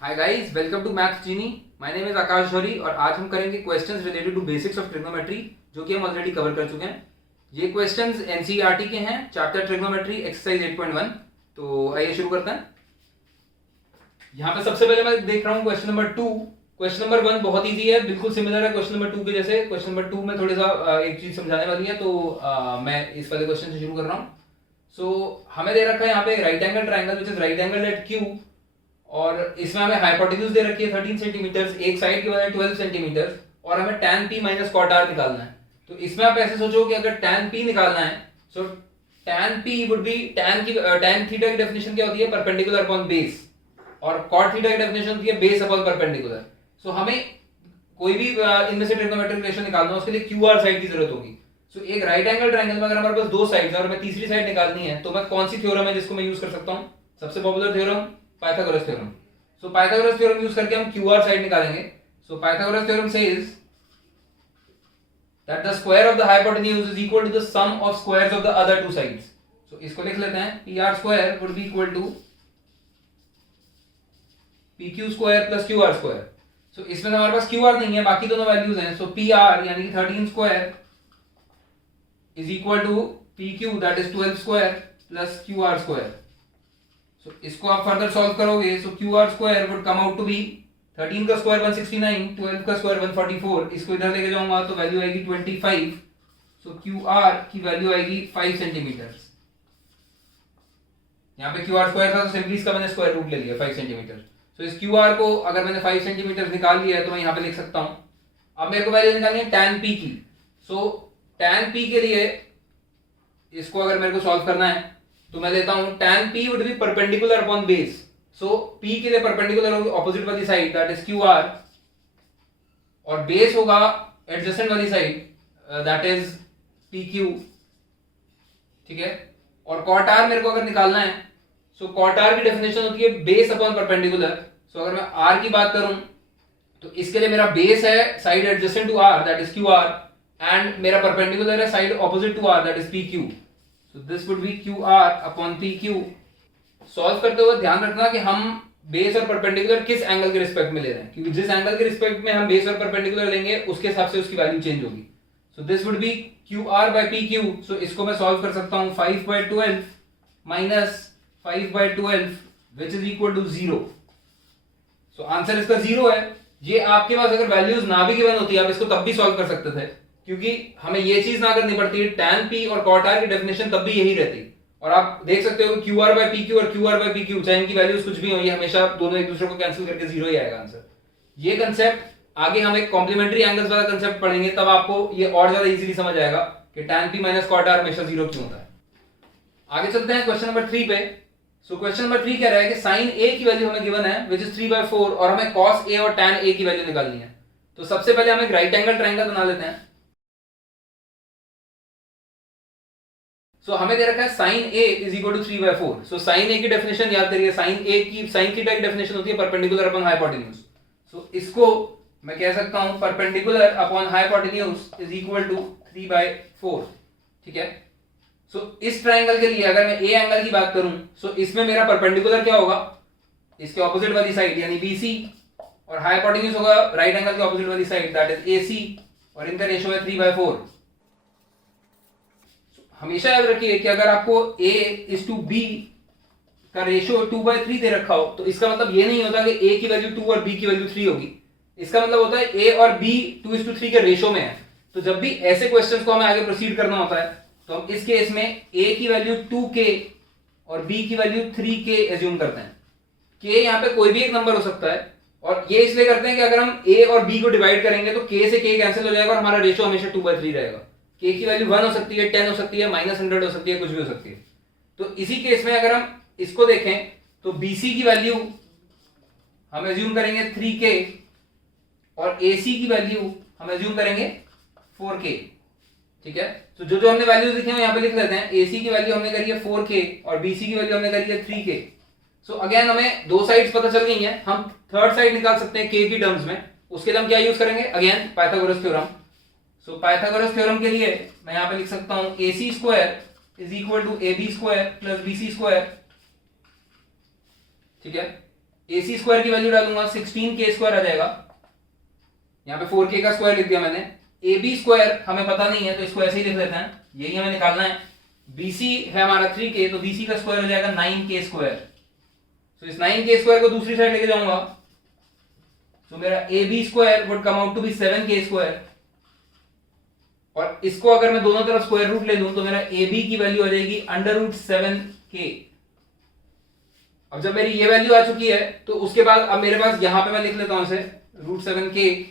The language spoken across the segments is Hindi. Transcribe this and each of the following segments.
Hi guys, welcome to Maths Genie. My name is Akash Jhori और आज हम करेंगे questions related to basics of trigonometry, जो कि हम ऑलरेडी कवर कर चुके हैं। ये क्वेश्चंस एनसीईआरटी के हैं, चैप्टर ट्रिग्नोमेट्री एक्सरसाइज 8.1। तो आइए शुरू करते हैं। यहाँ पे सबसे पहले मैं देख रहा हूँ क्वेश्चन नंबर 2। क्वेश्चन नंबर 1 बहुत इजी है, बिल्कुल सिमिलर है क्वेश्चन नंबर 2 के जैसे। क्वेश्चन नंबर 2 में थोड़ा सा एक चीज समझाने वाली है, तो मैं इस वाले क्वेश्चन से शुरू कर रहा हूँ। सो हमें दे रखा है यहाँ पे right angle triangle which is right angle at Q, और इसमें हमें हाइपोटेन्यूज दे रखी है 13 सेंटीमीटर, एक साइड की वजह 12 सेंटीमीटर, और हमें tan p minus cot r निकालना है। तो इसमें आप ऐसे सोचो कि अगर tan p निकालना है, सो tan p would B tan theta की डेफिनेशन क्या होती है? परपेंडिकुलर अपॉन बेस, और cot थीटा की डेफिनेशन होती है बेस अपॉन परपेंडिकुलर। सो हमें कोई भी इनमें से ट्रिग्नोमेट्रिक रिलेशन निकालना है, उसके लिए क्यू आर साइड की जरूरत होगी। सो एक राइट एंगल ट्राइंगल में अगर हमारे पास दो साइड्स है और हमें तीसरी साइड निकालनी है, तो मैं कौन सी थ्योरम है जिसको मैं यूज कर सकता हूँ? सबसे popular theorem Pythagoras theorem. So Pythagoras theorem use करके हम क्यू आर साइड निकालेंगे। So Pythagoras theorem says that the square of the hypotenuse is equal to the sum of squares of the other two sides. So इसको लिख लेते हैं, P R square would be equal to P Q square plus Q R square. So इसमें हमारे पास क्यू आर नहीं है, बाकी दोनों वैल्यूज हैं। सो पी आर यानी कि 13 square is equal to P Q that is 12 square plus Q R square. So, इसको आप फर्दर सॉल्व करोगे, so Q R square would come out to be 13 का स्क्वायर 169, 12 का स्क्वायर 144। इसको इधर लेके जाऊंगा तो वैल्यू आएगी 25। सो क्यू आर की वैल्यू आएगी 5 सेंटीमीटर। यहाँ पे क्यू आर स्क्वायर था तो सिंपली इसका मैंने स्क्वायर रूट ले लिया 5 सेंटीमीटर। सो इस क्यू आर को अगर मैंने 5 सेंटीमीटर निकाल लिया है तो मैं यहाँ पे लिख सकता हूं। अब मेरे को वैल्यू निकालनी है tan p की। सो tan p के लिए इसको अगर मेरे को सॉल्व करना है तो मैं लेता हूं tan p would B perpendicular upon base. So p के लिए परपेंडिकुलर होगी ऑपोजिट वाली side that is Q R, और बेस होगा एडजेसेंट वाली side that is P Q. ठीक है, और cot r मेरे को अगर निकालना है, सो cot r की डेफिनेशन होती है बेस अपॉन परपेंडिकुलर। सो अगर मैं r की बात करूं तो इसके लिए मेरा बेस है side adjacent to r that is Q R, and मेरा परपेंडिकुलर है side opposite to r that is P Q. So this would be QR upon PQ। Solve करते हुए ध्यान रखना कि हम बेस और परपेंडिकुलर किस एंगल के रिस्पेक्ट में ले रहे हैं, क्योंकि जिस एंगल के रिस्पेक्ट में हम बेस और परपेंडिकुलर लेंगे उसके हिसाब से उसकी वैल्यू चेंज होगी। So this would be QR by PQ। So इसको मैं सॉल्व कर सकता हूं 5/12 minus 5/12 which is equal to 0। So answer इसका 0 है। ये आपके पास अगर वैल्यूज ना भी गिवन होती है, आप इसको तब भी सॉल्व कर सकते थे, क्योंकि हमें ये चीज ना करनी पड़ती है। tan p और cot r की डेफिनेशन तब भी यही रहती। और आप देख सकते हो Q R by P Q और Q R by P Q, चाहे इनकी वैल्यूज कुछ भी हो, ये हमेशा दोनों एक दूसरे को कैंसिल करके 0 ही आएगा आंसर। ये कंसेप्ट आगे हम एक कॉम्प्लीमेंट्री एंगल्स वाला कंसेप्ट पढ़ेंगे, तब आपको ये और ज्यादा इजीली समझ आएगा कि tan p minus cot r हमेशा 0 क्यों होता है। आगे चलते हैं क्वेश्चन नंबर 3 पे। सो क्वेश्चन नंबर 3 कह रहा है कि sin a की वैल्यू हमें गिवन है विच इज 3/4, और हमें cos a और tan a की वैल्यू निकालनी है। तो सबसे पहले हम एक राइट एंगल ट्राइंगल बना लेते हैं। सो हमें दे रखा है sin a is equal to 3/4। So sin a की डेफिनेशन याद करिए, sin थीटा की डेफिनेशन होती है परपेंडिकुलर अपॉन हाइपोटेन्यूज। सो इसको मैं कह सकता हूं perpendicular upon hypotenuse is equal to 3/4। ठीक है, सो इस ट्राइंगल के लिए अगर मैं a एंगल की बात करूं, सो इसमें मेरा परपेंडिकुलर क्या होगा? इसके ऑपोजिट वाली साइड यानी BC, और हाइपोटेन्यूज होगा राइट एंगल के ऑपोजिट वाली साइड दैट इज AC, और इनका रेशियो है 3/4। हमेशा याद रखिए कि अगर आपको a is to b का रेशियो 2/3 दे रखा हो, तो इसका मतलब ये नहीं होता कि a की वैल्यू 2 और b की वैल्यू 3 होगी। इसका मतलब होता है a और b 2:3 के रेशियो में है। तो जब भी ऐसे क्वेश्चंस को हमें आगे प्रोसीड करना होता है, तो हम इस केस में a की वैल्यू 2k और b की वैल्यू 3k एज्यूम करते हैं। k यहाँ पे कोई भी एक नंबर हो सकता है, और ये इसलिए करते हैं कि अगर हम a और b को डिवाइड करेंगे तो k से k कैंसिल हो जाएगा और हमारा रेशियो हमेशा 2/3 रहेगा। k की वैल्यू 1 हो सकती है, 10 हो सकती है, -100 हो सकती है, कुछ भी हो सकती है। तो इसी केस में अगर हम इसको देखें तो BC की वैल्यू हम एज्यूम करेंगे 3k, और AC की वैल्यू हम एज्यूम करेंगे 4k। ठीक है, तो जो जो हमने वैल्यूज लिखे हैं यहाँ पे लिख लेते हैं। AC की वैल्यू हमने करी है 4k और BC की वैल्यू हमने करी है 3k। सो अगेन हमें दो साइड्स पता चल गई हैं, हम थर्ड साइड निकाल सकते हैं k की टर्म्स में। उसके लिए हम क्या यूज करेंगे? Again Pythagoras theorem. So Pythagoras theorem के लिए मैं यहां पे लिख सकता हूं AC square is equal to AB square plus BC square ठीक है। AC स्क्वायर की वैल्यू डालूंगा 16k स्क्वायर आ जाएगा, यहाँ पे 4k का स्क्वायर लिख दिया मैंने। AB स्क्वायर हमें पता नहीं है तो इसको ऐसे ही लिख लेते हैं, यही हमें निकालना है। BC है हमारा 3k, तो BC का स्क्वायर हो जाएगा 9k स्क्वायर। तो इस 9k स्क्वायर को दूसरी साइड लेके जाऊंगा, तो मेरा AB square would come out to be 7k square, और इसको अगर मैं दोनों तरफ स्क्वायर रूट ले लूं तो मेरा AB की वैल्यू आ जाएगी √7k। अब जब मेरी ये वैल्यू आ चुकी है तो उसके बाद अब मेरे पास यहां पे मैं लिख लेता हूं इसे √7k।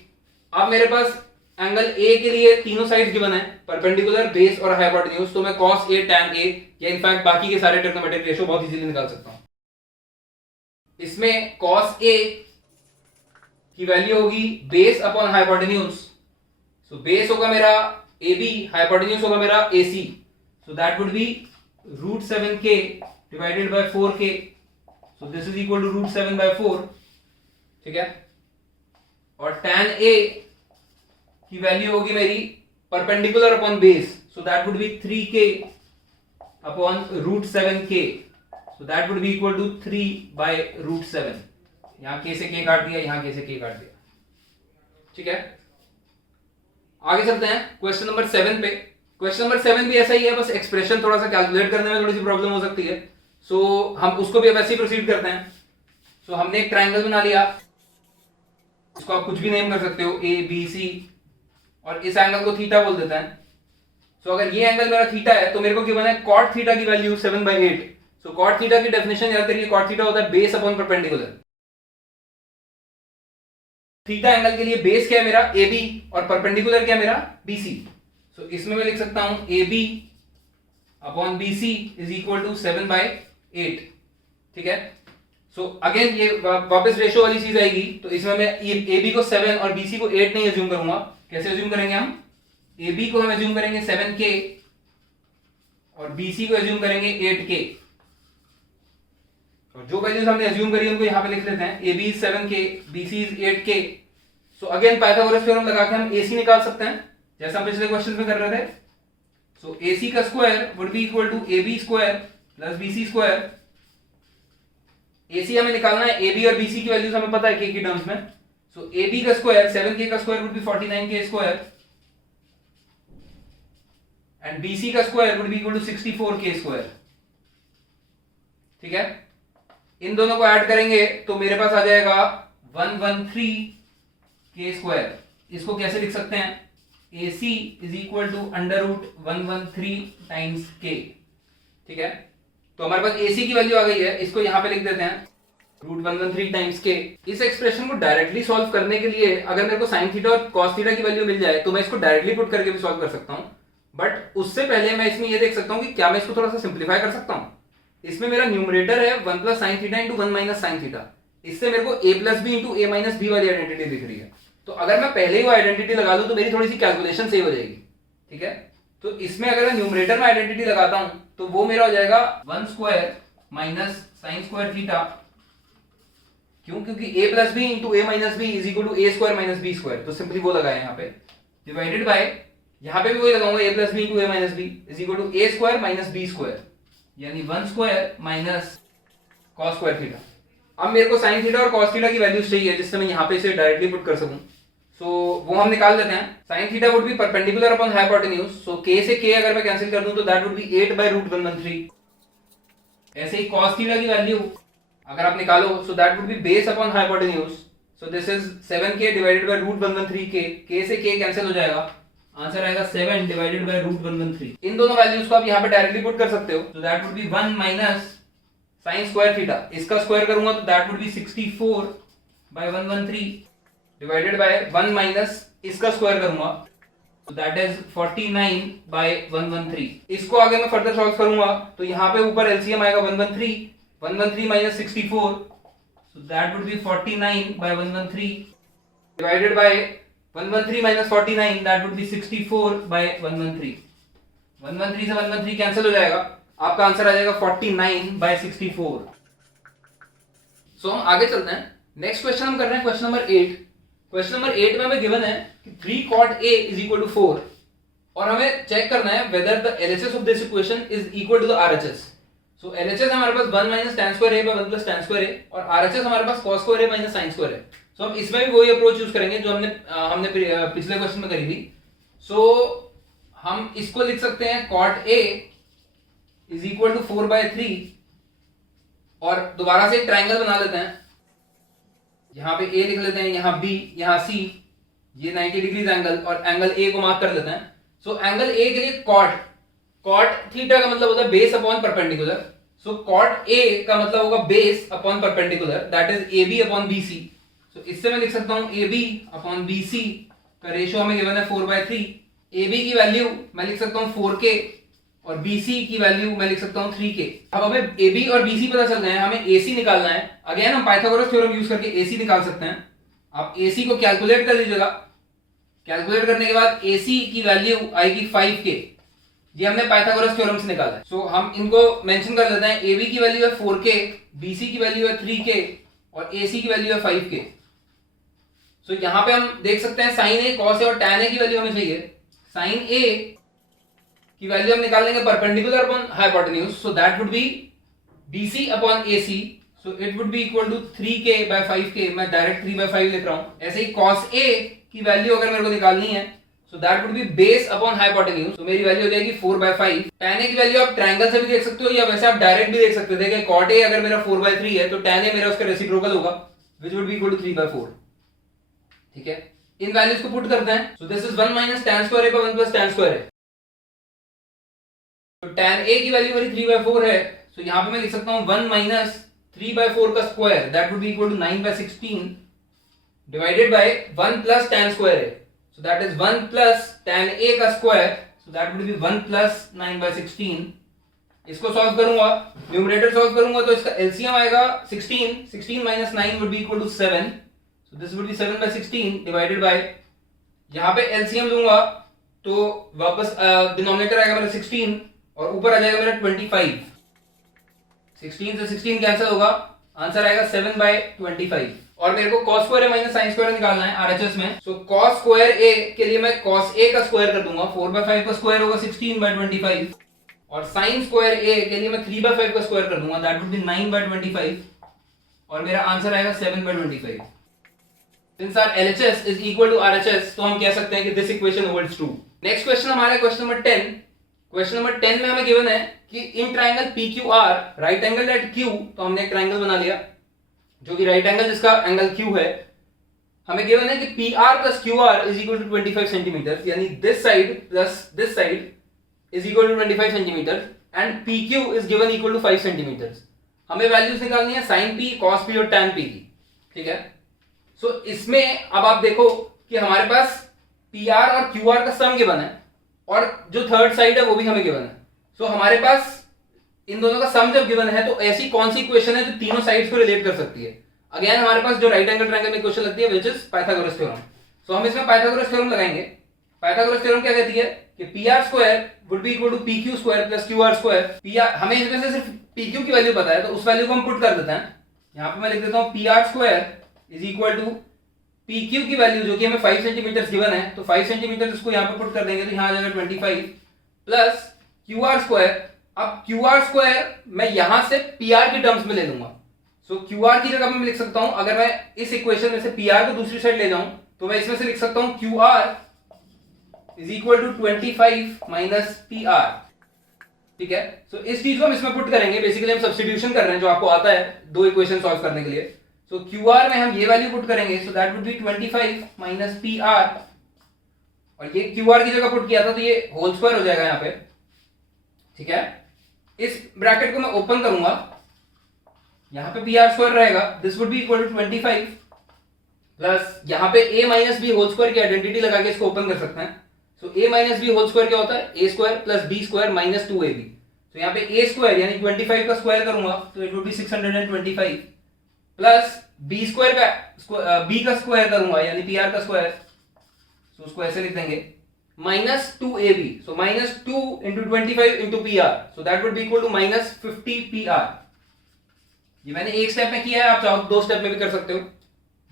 अब मेरे पास एंगल A के लिए तीनों साइड्स गिवन है, परपेंडिकुलर, बेस और हाइपोटेन्यूज, तो मैं cos A tan A या इनफैक्ट बाकी के सारे ट्रिग्नोमेट्रिक रेशियो बहुत इजीली निकाल सकता हूं। इसमें cos A की वैल्यू होगी base upon hypotenuse, so base होगा मेरा AB, हाइपोटेन्यूज होगा मेरा AC, so that would be √7k divided by 4k, so this is equal to √7/4, ठीक है। और tan A की वैल्यू होगी मेरी perpendicular upon base, so that would be 3k upon √7k, so that would be equal to 3/√7। यहां k से k काट दिया, यहां k से k काट दिया, ठीक है। आगे चलते हैं क्वेश्चन नंबर 7 पे। क्वेश्चन नंबर 7 भी ऐसा ही है, बस एक्सप्रेशन थोड़ा सा कैलकुलेट करने में थोड़ी सी प्रॉब्लम हो सकती है, सो हम उसको भी अब ऐसे ही प्रोसीड करते हैं। सो हमने एक ट्राइंगल बना लिया, इसको आप कुछ भी नेम कर सकते हो, ABC, और इस एंगल को थीटा बोल देते हैं। सो अगर ये एंगल मेरा थीटा है तो मेरे को गिवन है cot थीटा की वैल्यू 7/8। सो cot थीटा की डेफिनेशन याद करिए, cot थीटा होता है base upon perpendicular. Theta angle के लिए बेस क्या है मेरा AB और परपेंडिकुलर क्या है मेरा BC। सो इसमें मैं लिख सकता हूं AB upon BC is equal to 7/8, ठीक है। सो अगेन ये वापस रेशियो वाली चीज आएगी, तो इसमें मैं AB को 7 और BC को 8 नहीं अज्यूम करूंगा। कैसे अज्यूम करेंगे हम? AB को हम अज्यूम करेंगे 7k और BC को अज्यूम करेंगे 8k। और जो वैल्यूज हमने अज्यूम करी उनको यहां पे लिख लेते हैं, AB is 7k, BC is 8k। So again Pythagoras theorem लगा के हम AC निकाल सकते हैं, जैसा हम पिछले क्वेश्चन में कर रहे थे। सो AC का square would be equal to AB square plus BC square. AC हमें निकालना है, AB और BC की वैल्यूज हमें पता है k की टर्म्स में। सो AB का स्क्वायर 7k का square would be 49k square and BC का square would be equal to 64k square, ठीक है। इन दोनों को ऐड करेंगे तो मेरे पास आ जाएगा 113k स्क्वायर। इसको कैसे लिख सकते हैं? AC is equal to √113 times k, ठीक है। तो हमारे पास AC की वैल्यू आ गई है, इसको यहां पे लिख देते हैं √113 टाइम्स k। इस एक्सप्रेशन को डायरेक्टली सॉल्व करने के लिए अगर मेरे को sin थीटा और cos थीटा की वैल्यू मिल जाए तो मैं इसको डायरेक्टली पुट करके भी सॉल्व कर सकता हूं, बट उससे पहले मैं इसमें ये देख सकता हूं कि क्या मैं इसको थोड़ा सा सिंप्लीफाई कर सकता हूं। इसमें मेरा न्यूमरेटर है 1 + sin थीटा × 1 - sin थीटा, इससे मेरे को a + b × a - b वाली आइडेंटिटी दिख रही है। तो अगर मैं पहले ही वो आइडेंटिटी लगा दूं तो मेरी थोड़ी सी कैलकुलेशन सही हो जाएगी, ठीक है। तो इसमें अगर मैं न्यूमरेटर में आइडेंटिटी लगाता हूं तो वो मेरा हो जाएगा 1² - sin² थीटा। क्यों? क्योंकि a + b × a - b is equal to a² - b², तो सिंपली वो लगाया यहां पे, डिवाइडेड बाय, यहां पे भी वही लगाऊंगा a + b × a - b is equal to a² - b², यानी 1² - cos² थीटा। अब मेरे को sin थीटा और cos थीटा की वैल्यूज चाहिए जिससे मैं यहां पे इसे डायरेक्टली पुट कर सकूं। सो वो हम निकाल लेते हैं। sin theta would be perpendicular upon hypotenuse, so k से k अगर मैं कैंसिल कर दूं तो दैट वुड बी 8/√113। ऐसे ही cos थीटा की वैल्यू अगर आप निकालो सो that would be base upon hypotenuse, so this is 7k divided bye √113k। k से k कैंसिल हो जाएगा, आंसर आएगा 7 डिवाइडेड बाय √113। इन दोनों वैल्यूज को आप यहां पे डायरेक्टली पुट कर सकते हो, तो that would be 1 - sin² theta. इसका स्क्वायर करूंगा तो that would B 64/113 divided by 1 - इसका स्क्वायर करूंगा तो दैट इज 49/113। इसको आगे मैं फर्दर सॉल्व करूंगा तो यहां पे ऊपर एलसीएम आएगा 113 - 64, सो that would B 49/113 divided by 113 - 49, that would B 64/113। 113 से 113 कैंसिल हो जाएगा, आपका आंसर आ जाएगा 49/64। सो हम आगे चलते हैं। नेक्स्ट क्वेश्चन हम कर रहे हैं क्वेश्चन नंबर 8। क्वेश्चन नंबर 8 में हमें गिवन है कि 3 cot A is equal to 4 और हमें चेक करना है whether the LHS of this equation is equal to the RHS। So LHS हमारे पास 1 minus tan square A by 1 plus tan square A, और आरएचएस हमारे पास cos square A minus sin square है। सो हम इसमें भी वही अप्रोच यूज करेंगे जो हमने पिछले क्वेश्चन में करी थी। सो हम इसको लिख सकते हैं cot a is equal to 4/3, और दोबारा से एक ट्राइंगल बना लेते हैं। यहां पे a लिख लेते हैं, यहां b, यहां c, ये 90 डिग्रीज एंगल, और एंगल a को मार्क कर लेते हैं। सो एंगल a के लिए cot थीटा का मतलब होता है base upon perpendicular. So cot a का मतलब होगा base upon perpendicular, that is ab upon bc। सो इससे मैं लिख सकता हूं ab अपॉन bc का रेशियो हमें गिवन है 4/3। ab की वैल्यू मैं लिख सकता हूं 4k, और BC की वैल्यू मैं लिख सकता हूं 3k। अब हमें AB और BC पता चल गए हैं, हमें AC निकालना है। अगेन हम पाइथागोरस थ्योरम यूज करके AC निकाल सकते हैं। आप AC को कैलकुलेट कर लीजिएगा। कैलकुलेट करने के बाद AC की वैल्यू आएगी 5k। ये हमने पाइथागोरस थ्योरम से निकाला है। सो हम इनको मेंशन कर लेते हैं। AB की वैल्यू है 4k, BC की वैल्यू है 3k, और AC की वैल्यू है 5k। सो यहां पे हम देख सकते हैं sin A, cos A और tan A की वैल्यू हमें चाहिए। sin A की वैल्यू हम निकालेंगे perpendicular upon hypotenuse, so that would be BC upon AC, so it would be equal to 3k by 5k। मैं डायरेक्ट 3/5 लिख रहा हूं। ऐसे ही cos A की वैल्यू अगर मेरे को निकालनी है, so that would be base upon hypotenuse, तो मेरी वैल्यू हो जाएगी 4/5। tan A की वैल्यू आप ट्रायंगल से भी देख सकते हो, या वैसे आप डायरेक्ट भी देख सकते थे कि cot A अगर मेरा 4/3 है तो tan A मेरा उसका रेसिप्रोकल होगा, which would be equal to 3/4। ठीक है, इन वैल्यूज को पुट करते हैं। So this is 1 minus tan square A by 1 plus tan square A। तो tan A की वैल्यू मेरी 3/4 है, सो यहां पे मैं लिख सकता हूं 1 माइनस 3/4 का square, that would be equal to 9/16 divided by 1 plus tan square A, so that is 1 plus tan A का square, so that would be 1 plus 9/16। इसको सॉल्व करूंगा, न्यूमरेटर सॉल्व करूंगा तो इसका एलसीएम आएगा 16 minus 9 would be equal to 7, so this would be 7/16 divided by, यहां पे एलसीएम लूंगा तो वापस डिनोमिनेटर आएगा मेरा 16 और ऊपर आ जाएगा मेरा 25। 16 से 16 कैंसिल होगा, आंसर आएगा 7/25। और मेरे को cos square A minus sin square निकालना है आरएचएस में। सो cos स्क्वायर A के लिए मैं cos A का स्क्वायर कर दूंगा, 4/5 का स्क्वायर होगा 16/25, और sin स्क्वायर A के लिए मैं 3/5 का स्क्वायर कर दूंगा, दैट वुड बी 9/25, और मेरा आंसर आएगा 7/25। Since our LHS is equal to RHS, तो हम कह सकते हैं कि this equation holds true. Next question हमारा क्वेश्चन नंबर 10। क्वेश्चन नंबर 10 में हमें गिवन है कि in triangle PQR right angle at Q, तो हमने एक ट्राइंगल बना लिया जो कि राइट एंगल जिसका एंगल Q है। हमें गिवन है कि PR plus QR is equal to 25 centimetre, यानी this side plus this side is equal to 25 centimetre, and PQ is given equal to 5 centimetre. हमें वैल्यूज निकालनी है sin P, cos P और tan P की। ठीक है, सो इसमें अब आप देखो कि हमारे पास PR और QR का सम गिवन है, और जो थर्ड साइड है वो भी हमें गिवन है। सो हमारे पास इन दोनों का सम जब गिवन है तो ऐसी कौन सी इक्वेशन है जो तीनों साइड्स को रिलेट कर सकती है। अगेन हमारे पास जो राइट एंगल ट्रायंगल में इक्वेशन लगती है which is Pythagoras theorem. So हम इसमें पाइथागोरस थ्योरम लगाएंगे। पाइथागोरस थ्योरम क्या कहती है कि PR square would be equal to PQ square plus QR square. PR हमें इसमें से सिर्फ PQ की वैल्यू पता है, तो उस वैल्यू को हम पुट कर देते हैं। यहां पे मैं लिख देता हूं PR square is equal to PQ की वैल्यू जो कि हमें 5 सेंटीमीटर गिवन है, तो 5 सेंटीमीटर इसको यहां पे पुट कर देंगे तो यहां आ जाएगा 25 प्लस QR स्क्वायर। अब QR स्क्वायर मैं यहां से PR की टर्म्स में ले लूंगा। सो QR की जगह मैं लिख सकता हूं, अगर मैं इस इक्वेशन में से PR को दूसरी साइड ले जाऊं तो मैं इसमें से लिख सकता हूं QR is equal to 25 minus PR। ठीक है, सो इस चीज को हम इसमें पुट करेंगे। बेसिकली हम सब्स्टिट्यूशन कर रहे हैं जो आपको आता है दो इक्वेशन सॉल्व करने के लिए। सो QR में हम ये वैल्यू पुट करेंगे, सो that would B 25 minus PR, और ये QR की जगह पुट किया था तो ये होल स्क्वायर हो जाएगा यहाँ पे। ठीक है, इस ब्रैकेट को मैं ओपन करूंगा, यहां पे PR स्क्वायर रहेगा, this would be equal to 25 plus यहां पे A minus B whole square की आइडेंटिटी लगा के इसको ओपन कर सकते हैं। So A minus B whole square क्या होता है, A square plus B square minus 2AB। तो यहाँ पे A स्क्वायर यानी 25 का स्क्वायर करूंगा तो it would B 625 plus B square का B का स्क्वायर करूंगा यानी PR का स्क्वायर, सो उसको ऐसे लिख देंगे minus 2AB, so minus 2 into 25 into PR, so that would be equal to minus 50 PR। ये मैंने एक स्टेप में किया है, आप चाहो दो स्टेप में भी कर सकते हो।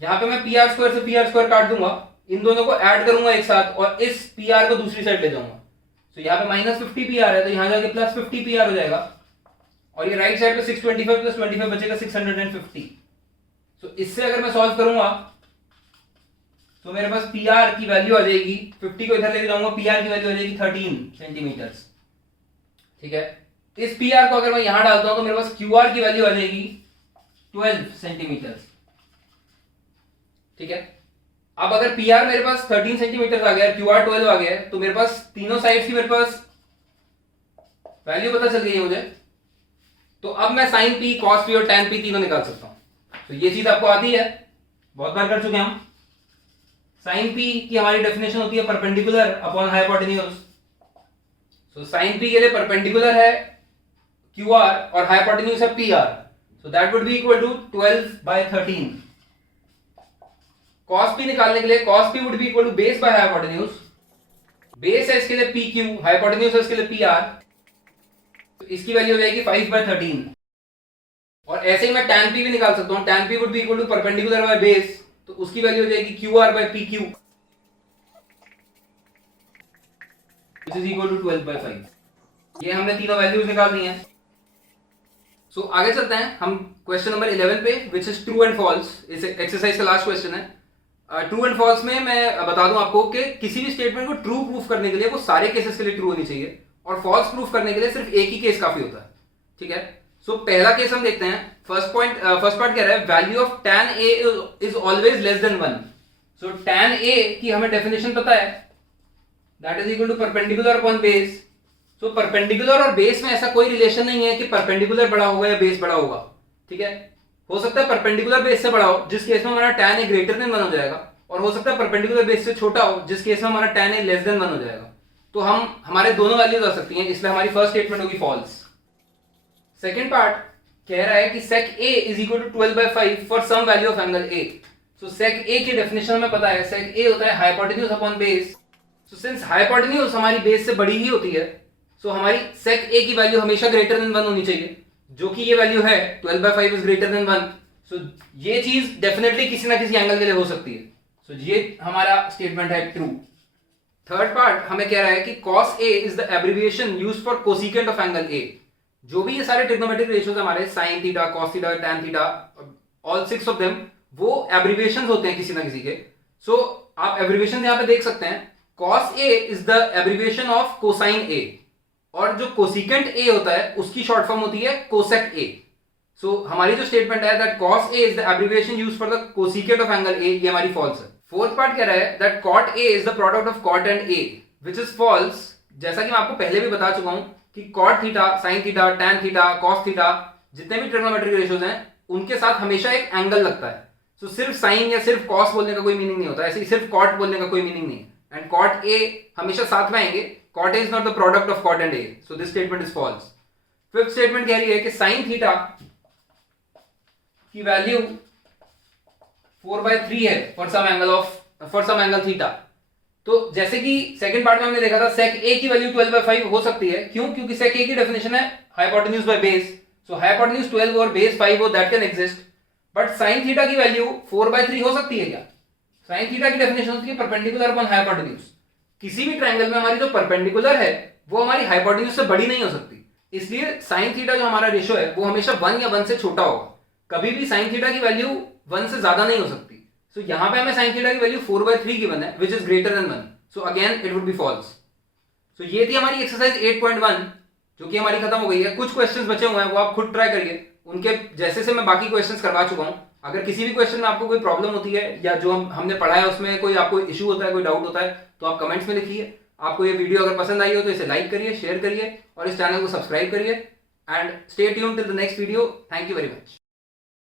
यहां पे मैं PR स्क्वायर से PR स्क्वायर काट दूंगा, इन दोनों को ऐड करूंगा एक साथ और इस PR को दूसरी साइड ले जाऊंगा। सो यहाँ पे माइनस 50 PR है तो यहां जाके प्लस 50 PR हो जाएगा, और ये राइट साइड पे 625 प्लस 25 बचेगा 650। सो इससे अगर मैं सॉल्व करूंगा तो मेरे पास पी आर की वैल्यू आ जाएगी, 50 को इधर लेके जाऊंगा, पी आर की वैल्यू आ जाएगी 13 सेंटीमीटर। ठीक है, इस पी आर को अगर मैं यहां डालता हूं तो मेरे पास क्यू आर की वैल्यू आ जाएगी 12 सेंटीमीटर। ठीक है, अब अगर पी आर मेरे पास 13 सेंटीमीटर आ गया, क्यू आर 12 आ गया, तो मेरे पास तीनों साइड की मेरे पास वैल्यू पता चल गई है मुझे। तो अब मैं साइन पी, कॉस पी और टैन पी तीनों निकाल सकता हूं। तो ये चीज आपको आती है, बहुत बार कर चुके हैं हम। साइन पी की हमारी डेफिनेशन होती है perpendicular upon hypotenuse. So sine P के लिए परपेंडिकुलर है क्यू आर और हाइपोटेन्यूज है P R, so that would be equal to 12/13। Cos P निकालने के लिए cos P would be equal to base by hypotenuse. Base है इसके लिए पी क्यू, हाइपोटेन्यूज है इसके लिए पी आर, तो इसकी वैल्यू हो जाएगी 5/13। और ऐसे ही मैं tan p भी निकाल सकता हूं, tan p would be equal to perpendicular by base, तो उसकी वैल्यू हो जाएगी QR by PQ which is equal to 12/5। ये हमने तीनों वैल्यूज निकाल दी हैं। सो आगे चलते हैं हम क्वेश्चन नंबर 11 पे, which is true and false. इस एक्सरसाइज का लास्ट क्वेश्चन है। ट्रू एंड फॉल्स में मैं बता दूं आपको कि किसी भी स्टेटमेंट को ट्रू प्रूफ करने के लिए वो सारे केसेस के लिए ट्रू होनी चाहिए, और फॉल्स प्रूफ करने के लिए सिर्फ एक ही केस काफी होता है। ठीक है, सो पहला केस हम देखते हैं। फर्स्ट पार्ट कह रहा है value of tan a is always less than 1। So tan a की हमें डेफिनेशन पता है, that is equal to perpendicular upon base. So perpendicular और बेस में ऐसा कोई रिलेशन नहीं है कि परपेंडिकुलर बड़ा होगा या बेस बड़ा होगा। ठीक है, हो सकता है परपेंडिकुलर बेस से बड़ा हो, जिस केस में हमारा tan a ग्रेटर देन 1 हो जाएगा, और हो सकता है परपेंडिकुलर बेस से छोटा हो, जिस केस में हमारा tan a लेस देन 1 हो जाएगा। तो हम हमारे दोनों वैल्यूज आ सकती हैं, इसलिए हमारी फर्स्ट स्टेटमेंट होगी फॉल्स। सेकंड पार्ट कह रहा है कि sec a is equal to 12/5 for some value of angle a। So sec a की डेफिनेशन हमें पता है, sec a होता है hypotenuse upon base. So since hypotenuse हमारी बेस से बड़ी ही होती है, सो हमारी sec a की वैल्यू हमेशा ग्रेटर देन 1 होनी चाहिए, जो कि ये वैल्यू है 12/5 इज ग्रेटर देन 1। सो ये चीज डेफिनेटली किसी ना किसी एंगल के लिए हो सकती है। सो ये हमारा स्टेटमेंट है ट्रू। थर्ड पार्ट हमें कह रहा है कि cos a is the abbreviation used for cosecant of angle a। जो भी ये सारे ट्रिग्नोमेट्रिक रेशियोज हमारे sin theta, cos theta, tan theta, all 6 of them, वो एब्रिविएशंस होते हैं किसी ना किसी के। सो आप एब्रिविएशन यहां पे देख सकते हैं, cos a is the abbreviation of cosine a, और जो कोसिकेंट a होता है उसकी शॉर्ट फॉर्म होती है कोसेक a। सो हमारी जो स्टेटमेंट है that cos a is the abbreviation used for the cosecant of angle a, ये हमारी फॉल्स है। फोर्थ पार्ट कह रहा है that cot a is the product of cot and a, which is false. जैसा कि मैं आपको पहले भी बता चुका हूं कि cot theta, sin theta, tan theta, cos theta, जितने भी ट्रिग्नोमेट्रिक रेशियोज हैं उनके साथ हमेशा एक एंगल लगता है। सो सिर्फ sin या सिर्फ cos बोलने का कोई मीनिंग नहीं होता, ऐसे ही सिर्फ cot बोलने का कोई मीनिंग नहीं है। एंड cot a हमेशा साथ में आएंगे, cot a is not the product of cot and a, so this statement is false. Fifth statement कह रही है कि sin थीटा की वैल्यू 4/3 है फॉर सम एंगल थीटा। तो जैसे कि सेकंड पार्ट में हमने देखा था sec a की वैल्यू 12/5 हो सकती है, क्यों? क्योंकि sec a की डेफिनेशन है hypotenuse by base. So hypotenuse 12 और बेस 5 हो, that can exist. But sin theta की वैल्यू 4/3 हो सकती है क्या? sin थीटा की डेफिनेशन होती है परपेंडिकुलर अपॉन हाइपोटेन्यूज। किसी भी ट्रायंगल में हमारी जो परपेंडिकुलर है वो हमारी हाइपोटेन्यूज से बड़ी नहीं हो सकती, इसलिए sin थीटा जो हमारा रेशियो है वो हमेशा 1 या 1 से छोटा होगा। कभी भी sin थीटा की वैल्यू 1 से ज्यादा नहीं हो सकती। सो यहां पे हमें sin थीटा की वैल्यू 4/3 गिवन है, which is greater than 1। So again it would be false. So ये थी हमारी एक्सरसाइज 8.1, जो कि हमारी खत्म हो गई है। कुछ क्वेश्चंस बचे हुए हैं, वो आप खुद ट्राई करिए, उनके जैसे से मैं बाकी क्वेश्चंस करवा चुका हूं। अगर किसी भी क्वेश्चन में आपको कोई प्रॉब्लम होती है या जो हमने पढ़ा है उसमें कोई आपको इशू होता है, कोई डाउट होता है, तो आप कमेंट्स में लिखिए। आपको ये वीडियो अगर पसंद आई हो तो इसे लाइक करिए, शेयर करिए और इस चैनल को सब्सक्राइब करिए। And stay tuned till the next video. Thank you very much.